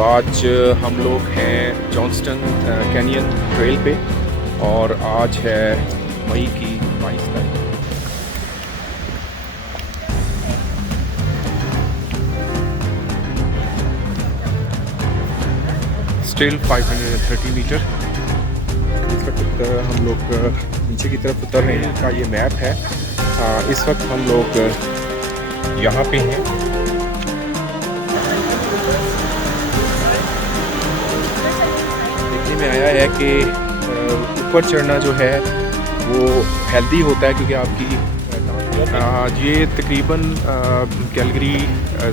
आज हम लोग हैं जॉन्स्टन कैनियन ट्रेल पे और आज है मई की 22 तारीख। Still 530 metre. इस वक्त हम लोग नीचे की तरफ उतर रहे हैं। का ये मैप है। इस वक्त हम लोग यहाँ पे हैं। देखने में आया है कि ऊपर चढ़ना जो है वो हेल्दी होता है, क्योंकि आपकी ये तकरीबन कैलगरी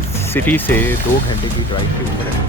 सिटी से 2 घंटे की ड्राइव के ऊपर है।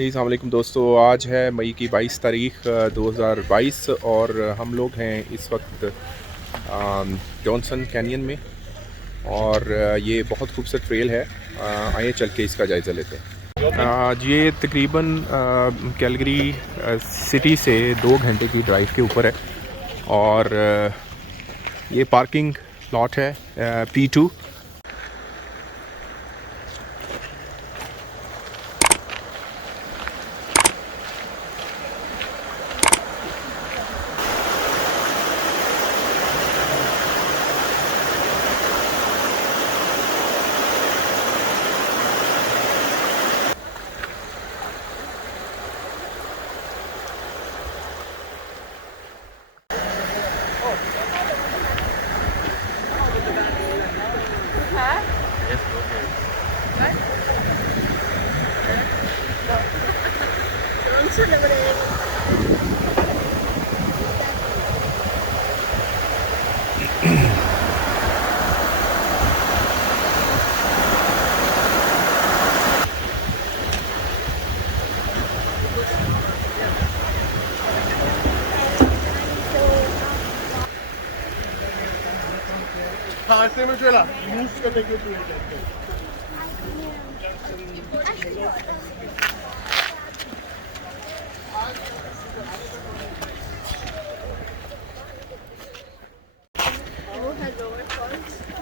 अस्सलाम वालेकुम दोस्तों, आज है मई की 22 तारीख 2022 और हम लोग हैं इस वक्त जॉन्सन कैनियन में और ये बहुत खूबसूरत ट्रेल है। आइए चल के इसका जायज़ा लेते हैं। ये तकरीबन कैलगरी सिटी से 2 घंटे की ड्राइव के ऊपर है और ये पार्किंग लॉट है P2।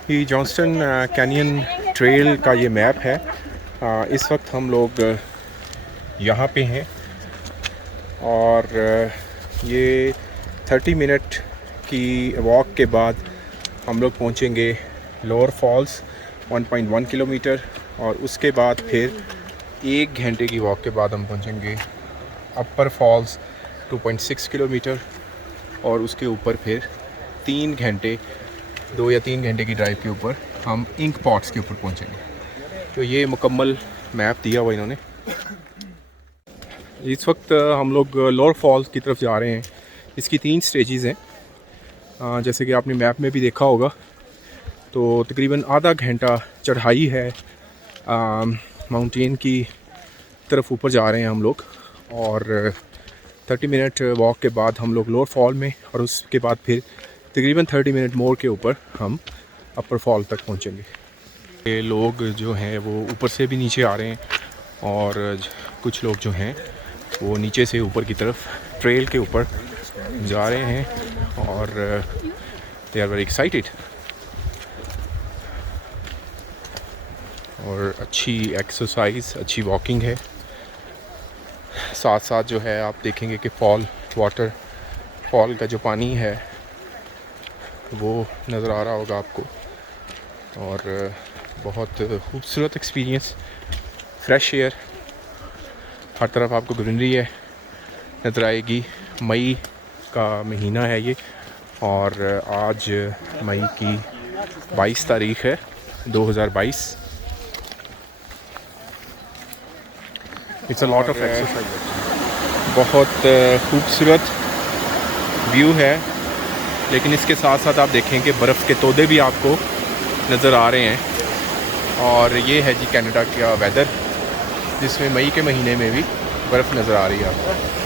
ये जॉन्स्टन कैनियन ट्रेल का ये मैप है। इस वक्त हम लोग यहाँ पे हैं और ये 30 मिनट की वॉक के बाद हम लोग पहुँचेंगे लोअर फॉल्स 1.1 किलोमीटर और उसके बाद फिर 1 घंटे की वॉक के बाद हम पहुँचेंगे अपर फॉल्स 2.6 किलोमीटर और उसके ऊपर फिर 2 या 3 घंटे की ड्राइव के ऊपर हम इंक पॉट्स के ऊपर पहुँचेंगे। तो ये मुकम्मल मैप दिया हुआ इन्होंने। इस वक्त हम लोग लोअर फॉल्स की तरफ जा रहे हैं। इसकी 3 स्टेजेस हैं, जैसे कि आपने मैप में भी देखा होगा। तो तकरीबन आधा घंटा चढ़ाई है माउंटेन की तरफ ऊपर जा रहे हैं हम लोग और 30 मिनट वॉक के बाद हम लोग लोअर फॉल में और उसके बाद फिर तकरीबन 30 मिनट मोर के ऊपर हम अपर फॉल तक पहुंचेंगे। ये लोग जो हैं वो ऊपर से भी नीचे आ रहे हैं और कुछ लोग जो हैं वो नीचे से ऊपर की तरफ ट्रेल के ऊपर जा रहे हैं और दे आर वेरी एक्साइटेड। और अच्छी एक्सरसाइज, अच्छी वॉकिंग है। साथ साथ जो है आप देखेंगे कि फॉल का जो पानी है वो नज़र आ रहा होगा आपको। और बहुत खूबसूरत एक्सपीरियंस, फ्रेश एयर, हर तरफ आपको ग्रीनरी है नज़र आएगी। मई का महीना है ये और आज मई की 22 तारीख़ है 2022। It's a lot of exercise. बहुत खूबसूरत व्यू है, लेकिन इसके साथ साथ आप देखें कि बर्फ़ के तोदे भी आपको नज़र आ रहे हैं। और ये है जी कनाडा का वेदर, जिसमें मई के महीने में भी बर्फ़ नज़र आ रही है आपको।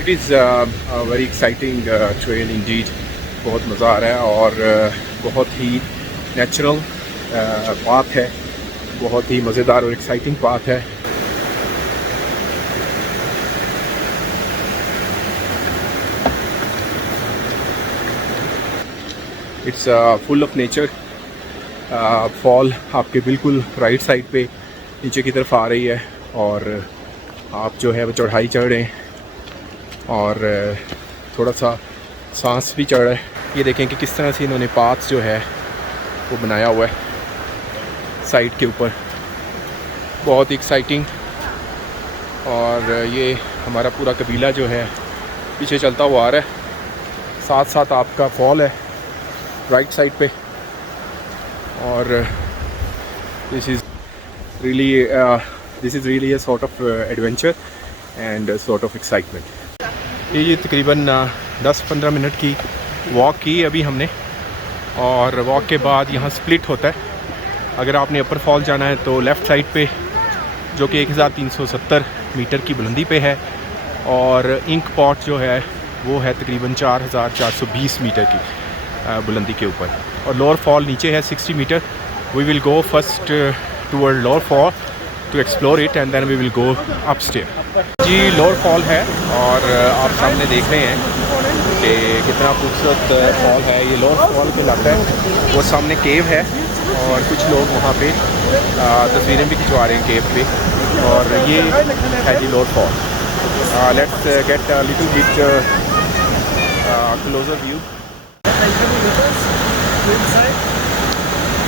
It is very exciting trail Indeed. बहुत मज़ा आ रहा है और बहुत ही नेचुरल पाथ है, बहुत ही मज़ेदार और एक्साइटिंग पाथ है। It's full of nature. Fall आपके बिल्कुल राइट साइड पे नीचे की तरफ आ रही है और आप जो है वो चढ़ाई चढ़ रहे हैं और थोड़ा सा सांस भी चढ़ रहा है। ये देखें कि किस तरह से इन्होंने पाथ जो है वो बनाया हुआ है साइड के ऊपर, बहुत एक्साइटिंग। और ये हमारा पूरा कबीला जो है पीछे चलता हुआ आ रहा है, साथ साथ आपका फॉल है राइट साइड पे। और this is really a sort of adventure and sort of excitement. ये तकरीबन 10-15 मिनट की वॉक की अभी हमने, और वॉक के बाद यहाँ स्प्लिट होता है। अगर आपने अपर फॉल जाना है तो लेफ़्ट साइड पे, जो कि 1370 मीटर की बुलंदी पे है, और इंक पॉट जो है वो है तकरीबन 4420 मीटर की बुलंदी के ऊपर, और लोअर फॉल नीचे है 60 metre. We will go first toward lower fall to explore it and then we will go upstair. जी लोअर फॉल है और आप सामने देख रहे हैं कि कितना खूबसूरत फॉल है। ये लोअर फॉल कहलाता है। वो सामने केव है और कुछ लोग वहाँ पे तस्वीरें भी खिंचवा रहे हैं केव पे, और ये है जी lower fall. Let's get a little bit closer view.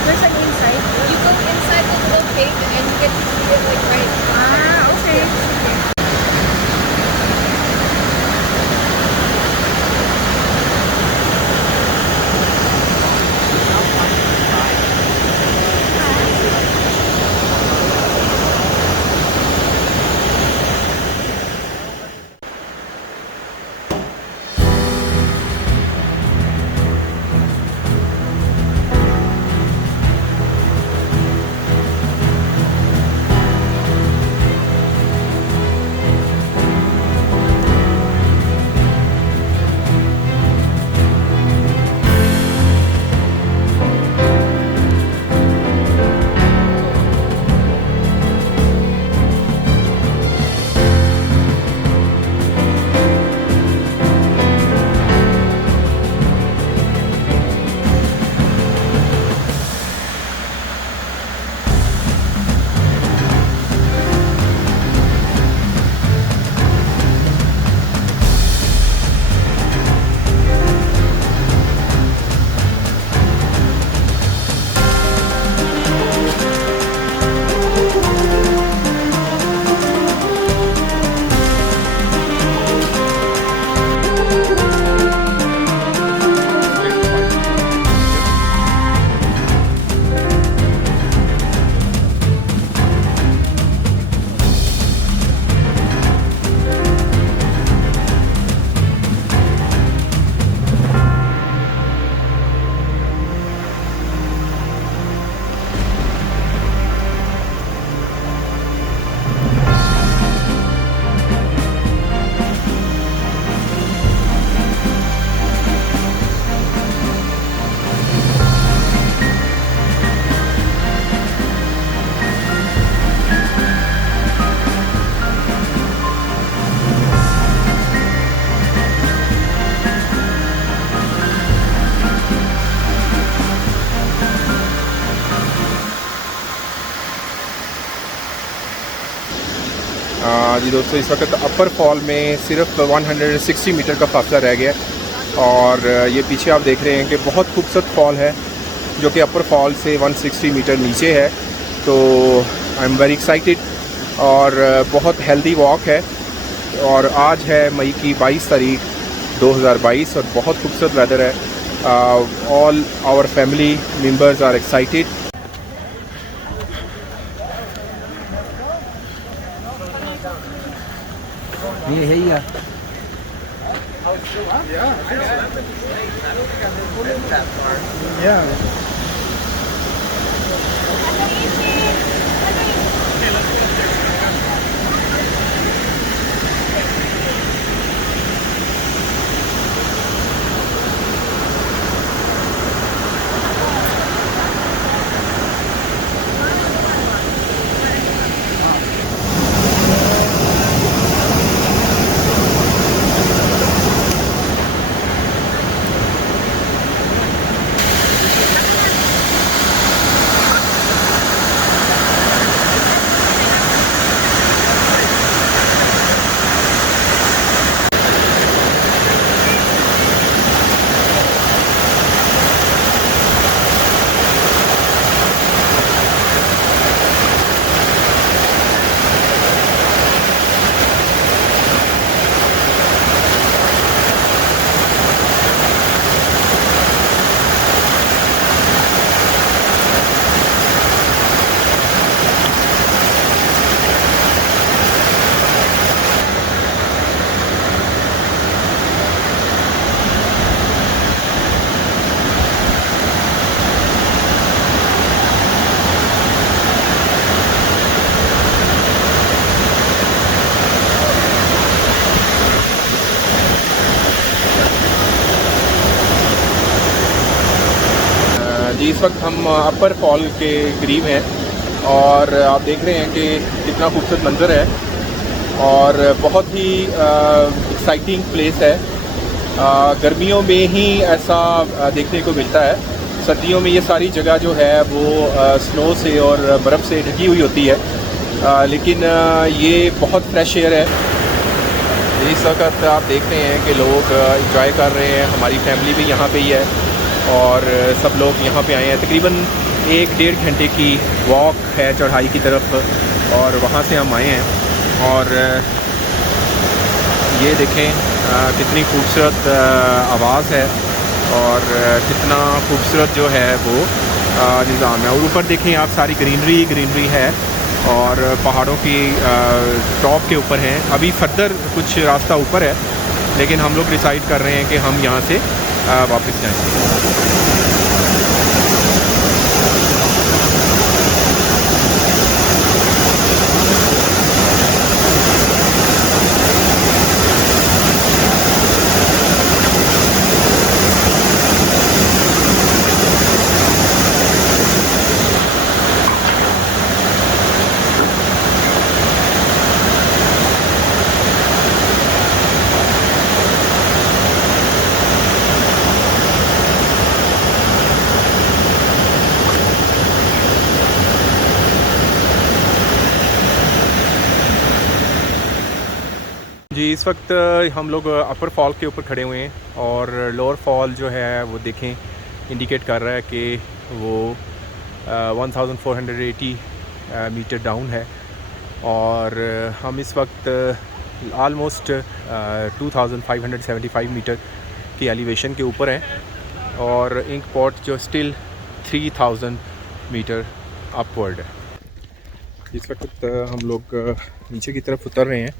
There's an inside. You go inside the little cave and you get to see it like right. Ah, okay. जी दोस्तों, इस वक्त अपर फॉल में सिर्फ 160 मीटर का फासला रह गया और ये पीछे आप देख रहे हैं कि बहुत खूबसूरत फॉल है जो कि अपर फॉल से 160 मीटर नीचे है। तो आई एम वेरी एक्साइटेड और बहुत हेल्दी वॉक है। और आज है मई की 22 तारीख 2022 और बहुत खूबसूरत वेदर है। All our family members are excited. ये है ही जी इस वक्त हम अपर फॉल के करीब हैं और आप देख रहे हैं कि कितना खूबसूरत मंज़र है और बहुत ही एक्साइटिंग प्लेस है। गर्मियों में ही ऐसा देखने को मिलता है, सर्दियों में ये सारी जगह जो है वो स्नो से और बर्फ़ से ढकी हुई होती है, लेकिन ये बहुत फ्रेश एयर है। इस वक्त आप देख रहे हैं कि लोग इंजॉय कर रहे हैं, हमारी फैमिली भी यहाँ पे ही है और सब लोग यहाँ पे आए हैं। तकरीबन 1-1.5 घंटे की वॉक है चढ़ाई की तरफ और वहाँ से हम आए हैं। और ये देखें कितनी खूबसूरत आवाज़ है और कितना खूबसूरत जो है वो निज़ाम है। और ऊपर देखें आप, सारी ग्रीनरी है और पहाड़ों की टॉप के ऊपर हैं। अभी फर्दर कुछ रास्ता ऊपर है, लेकिन हम लोग डिसाइड कर रहे हैं कि हम यहाँ से वापस जाएंगे। जी, इस वक्त हम लोग अपर फॉल के ऊपर खड़े हुए हैं और लोअर फॉल जो है वो देखें इंडिकेट कर रहा है कि वो 1480 मीटर डाउन है और हम इस वक्त आलमोस्ट 2575 मीटर की एलिवेशन के ऊपर हैं और इंक पॉट जो स्टिल 3000 मीटर अपवर्ड है। इस वक्त हम लोग नीचे की तरफ उतर रहे हैं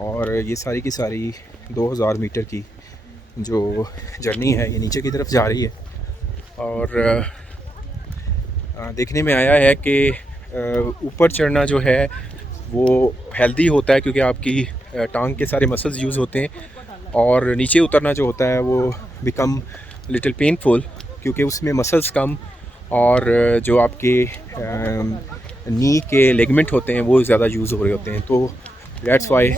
और ये सारी की सारी 2000 मीटर की जो जर्नी है ये नीचे की तरफ जा रही है। और देखने में आया है कि ऊपर चढ़ना जो है वो हेल्दी होता है क्योंकि आपकी टांग के सारे मसल्स यूज़ होते हैं और नीचे उतरना जो होता है वो बिकम लिटिल पेनफुल क्योंकि उसमें मसल्स कम और जो आपके नी के लेगमेंट होते हैं वो ज़्यादा यूज़ हो रहे होते हैं। तो that's why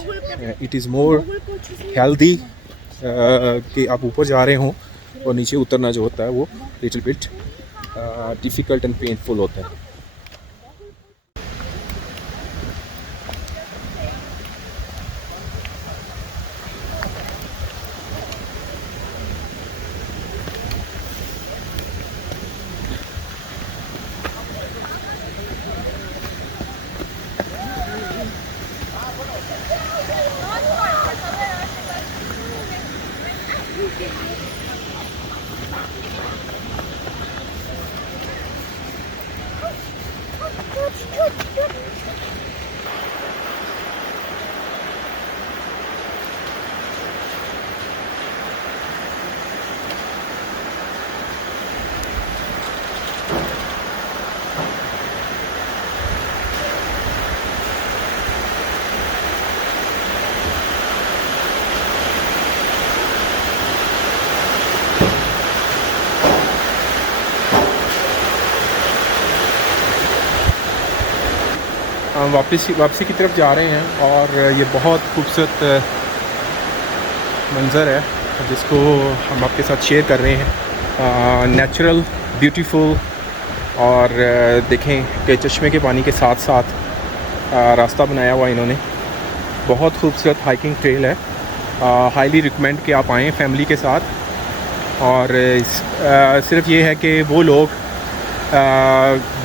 it is more healthy कि आप ऊपर जा रहे हों और नीचे उतरना जो होता है वो little bit difficult and painful होता है। हम वापसी की तरफ जा रहे हैं और ये बहुत खूबसूरत मंज़र है जिसको हम आपके साथ शेयर कर रहे हैं। नेचुरल, ब्यूटीफुल और देखें कि चश्मे के पानी के साथ साथ रास्ता बनाया हुआ इन्होंने। बहुत खूबसूरत हाइकिंग ट्रेल है। हाईली रिकमेंड कि आप आएँ फैमिली के साथ। और सिर्फ ये है कि वो लोग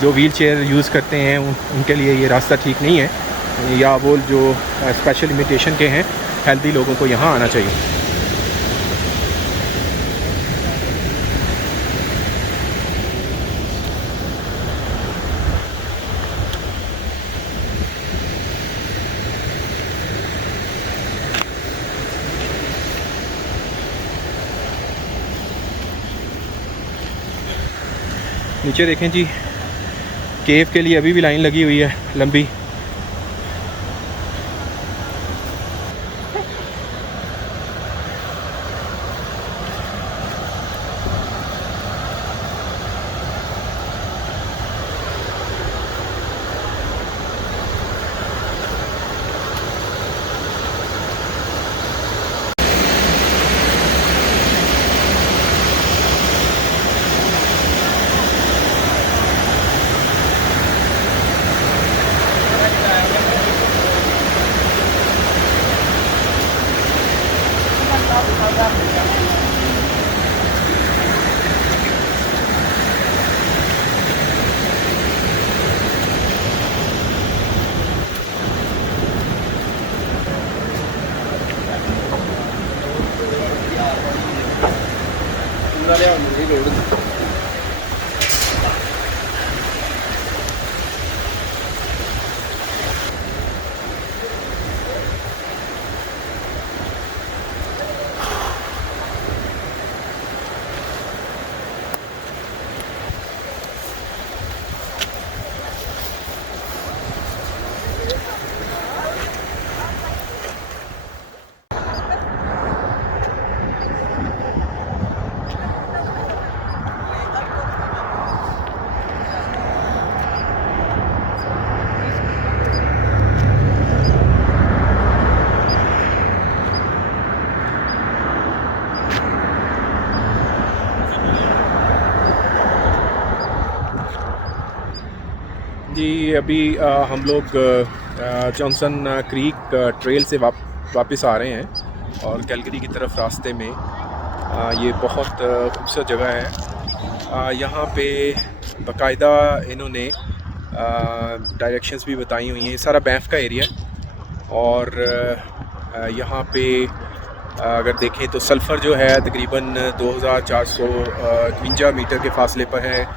जो व्हील चेयर यूज़ करते हैं उनके लिए ये रास्ता ठीक नहीं है, या वो जो स्पेशल लिमिटेशन के हैं, हेल्दी लोगों को यहाँ आना चाहिए। नीचे देखें जी, केव के लिए अभी भी लाइन लगी हुई है लंबी। जी अभी हम लोग जॉनसन क्रीक ट्रेल से वापस आ रहे हैं और कैलगरी की तरफ रास्ते में ये बहुत खूबसूरत जगह है। यहाँ पे बाकायदा इन्होंने डायरेक्शंस भी बताई हुई हैं। ये सारा बैंफ का एरिया है और यहाँ पे अगर देखें तो सल्फ़र जो है तकरीबन 2451 मीटर के फासले पर है।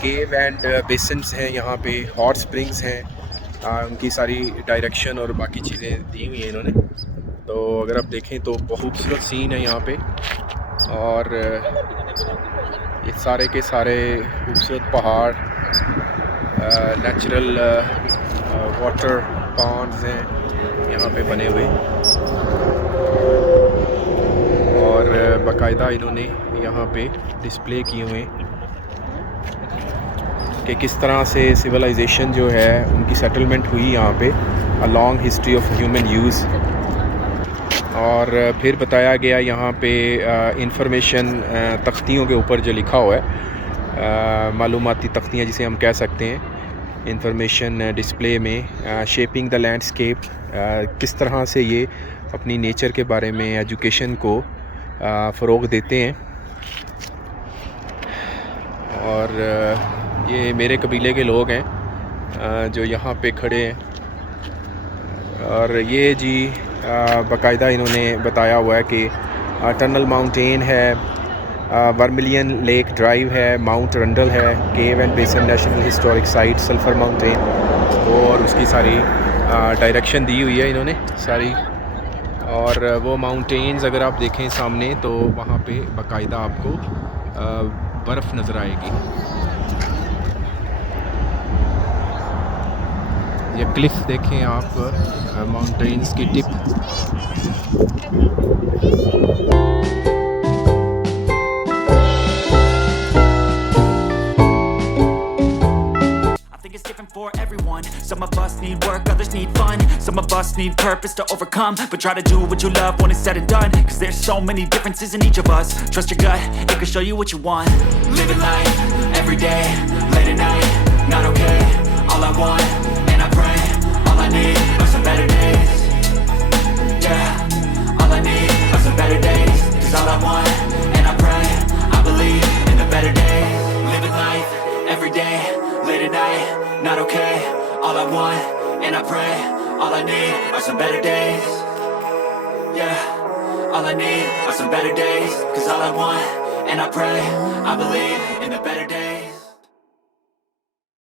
केव एंड बेसन्स हैं यहाँ पे, हॉट स्प्रिंग्स हैं, उनकी सारी डायरेक्शन और बाकी चीज़ें दी हुई हैं इन्होंने। तो अगर आप देखें तो बहुत खूबसूरत सीन है यहाँ पे और ये सारे के सारे खूबसूरत पहाड़, नेचुरल वाटर पॉन्ड्स हैं यहाँ पे बने हुए और बाकायदा इन्होंने यहाँ पे डिस्प्ले किए हुए कि किस तरह से सिविलाइजेशन जो है उनकी सेटलमेंट हुई यहाँ पे, a long history of human use. और फिर बताया गया यहाँ पे इंफॉर्मेशन तख्तियों के ऊपर जो लिखा हुआ है, मालूमाती तख्तियाँ जिसे हम कह सकते हैं, इंफॉर्मेशन डिस्प्ले में शेपिंग द लैंडस्केप, किस तरह से ये अपनी नेचर के बारे में एजुकेशन को फ़रोग़ देते हैं। और ये मेरे कबीले के लोग हैं जो यहाँ पे खड़े हैं और ये जी बाकायदा इन्होंने बताया हुआ है कि टनल माउंटेन है, वर्मिलियन लेक ड्राइव है, माउंट रंडल है, केव एंड बेसन national historic site, sulphur mountain, और उसकी सारी डायरेक्शन दी हुई है इन्होंने सारी। और वो माउंटेन्स अगर आप देखें सामने तो वहाँ पे बाकायदा आपको बर्फ़ नज़र आएगी। ये क्लिफ देखें आप, माउंटेन्स की tip. For everyone, some of us need work, others need fun, some of us need purpose to overcome, but try to do what you love when it's said and done, cause there's so many differences in each of us. Trust your gut, it can show you what you want. Living life, every day, late at night, not okay. All I want, and I pray, all I need are some better days. Yeah, all I need are some better days, cause all I want, and I pray, I believe in the better days. Living life, every day, late at night, not okay. All I want, and I pray, all I need are some better days. Yeah, all I need are some better days. Cause all I want, and I pray, I believe in the better days.